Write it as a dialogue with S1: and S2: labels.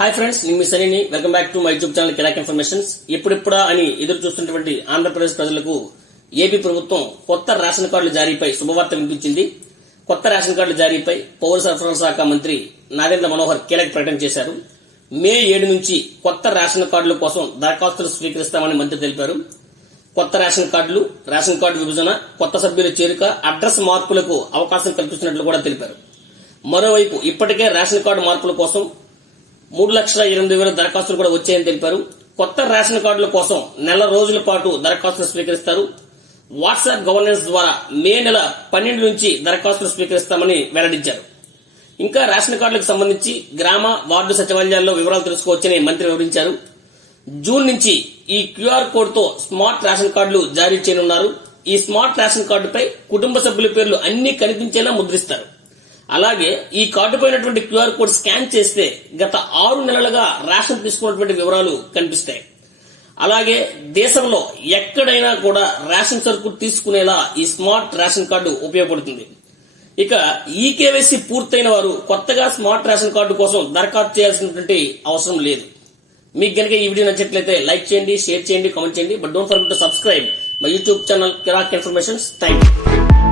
S1: Hi friends నేను మీ సనీని welcome back to my YouTube channel Kirak informations. ఇప్పుడిప్పుడా అని ఎదురు చూస్తున్నటువంటి ఆంధ్రప్రదేశ్ ప్రజలకు ఏపీ ప్రభుత్వం కొత్త రేషన్ కార్డుల జారీపై శుభవార్త వినిపించింది. కొత్త రేషన్ కార్డుల జారీపై పౌర సరఫరాల శాఖ మంత్రి నాగేంద్ర మనోహర్ కీలక ప్రకటన చేశారు. మే ఏడు నుంచి కొత్త రేషన్ కార్డుల కోసం దరఖాస్తులు స్వీకరిస్తామని మంత్రి తెలిపారు. కొత్త రేషన్ కార్డులు రేషన్ కార్డు విభజన కొత్త సభ్యుల చేరిక అడ్రస్ మార్పులకు అవకాశం కల్పిస్తున్నట్లు కూడా తెలిపారు. మరోవైపు ఇప్పటికే రేషన్ కార్డు మార్పుల కోసం మూడు లక్షల ఎనిమిది వేల దరఖాస్తులు కూడా వచ్చాయని తెలిపారు. కొత్త రేషన్ కార్డుల కోసం నెల రోజుల పాటు దరఖాస్తులు స్వీకరిస్తారు. వాట్సాప్ గవర్నెన్స్ ద్వారా మే నెల పన్నెండు నుంచి దరఖాస్తులు స్వీకరిస్తామని వెల్లడించారు. ఇంకా రేషన్ కార్డులకు సంబంధించి గ్రామ వార్డు సచివాలయాల్లో వివరాలు తెలుసుకోవచ్చని మంత్రి వివరించారు. జూన్ నుంచి ఈ క్యూఆర్ కోడ్తో స్మార్ట్ రేషన్ కార్డులు జారీ చేయనున్నారు. ఈ స్మార్ట్ రేషన్ కార్డుపై కుటుంబ సభ్యుల పేర్లు అన్ని కనిపించేలా ముద్రిస్తారు. అలాగే ఈ కార్డు పైనటువంటి క్యూఆర్ కోడ్ స్కాన్ చేస్తే గత ఆరు నెలలుగా రేషన్ తీసుకున్నటువంటి వివరాలు కనిపిస్తాయి. అలాగే దేశంలో ఎక్కడైనా కూడా రేషన్ సరుకు తీసుకునేలా ఈ స్మార్ట్ రేషన్ కార్డు ఉపయోగపడుతుంది. ఇక ఈ కేవైసీ పూర్తయిన వారు కొత్తగా స్మార్ట్ రేషన్ కార్డు కోసం దరఖాస్తు చేయాల్సినటువంటి అవసరం లేదు. మీకు గనక ఈ వీడియో నచ్చినట్లయితే లైక్ చేయండి షేర్ చేయండి కామెంట్ చేయండి. But don't forget to subscribe my YouTube channel Kirak informations thank you